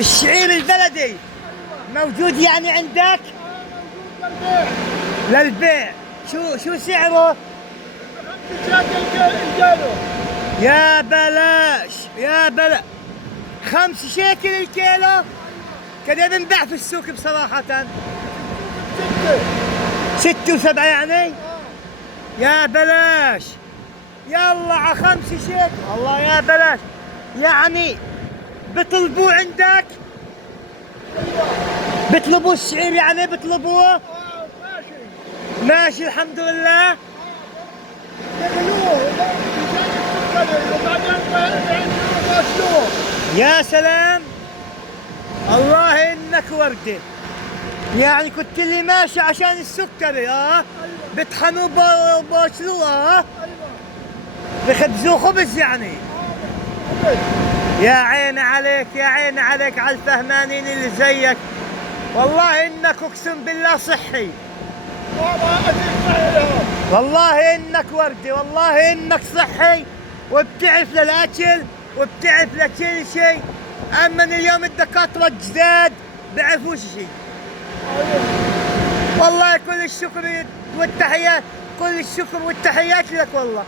الشعير البلدي موجود يعني عندك؟ موجود للبيع. للبيع. شو سعره؟ 5 الكيلو. يا بلاش يا بلا 5 شيكل الكيلو. كذا بنباع في السوق بصراحة 6 و7 يعني. يا بلاش. يلا ع 5 شيكل والله يا بلاش. يعني بطلبوه عندك؟ بيطلبوا الشعير يعني بيطلبوه؟ ماشي. ماشي الحمد لله. يغلوه وبعدين يغسلوه. يا سلام. الله انك وردة. يعني كنت لي ماشي عشان السكري بيطحنوه بوصلوه ايوه. بخبزوه خبز يعني. يا عيني عليك يا عيني عليك على الفهمانين اللي زيك. والله انك اقسم بالله صحي. والله انك وردي والله انك صحي وبتعرف للاكل وبتعرف لكل شيء. اما اليوم الدكاتره الجداد بيعرفوش شيء. والله كل الشكر والتحيات كل الشكر والتحيات لك والله.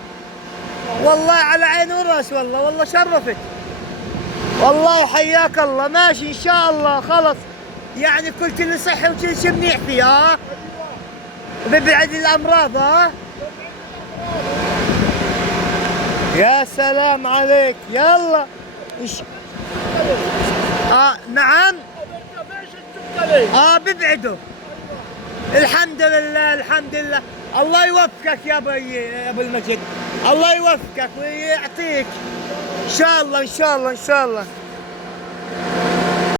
والله على عين وراس والله شرفت. والله حياك الله. ماشي ان شاء الله خلص. يعني قلت لي صحي وكل شيء منيح فيه وبيبعد الامراض يا سلام عليك. يلا نعم. ببعده. الحمد لله الحمد لله. الله يوفقك يا ابو المجد. الله يوفقك ويعطيك ان شاء الله ان شاء الله ان شاء الله.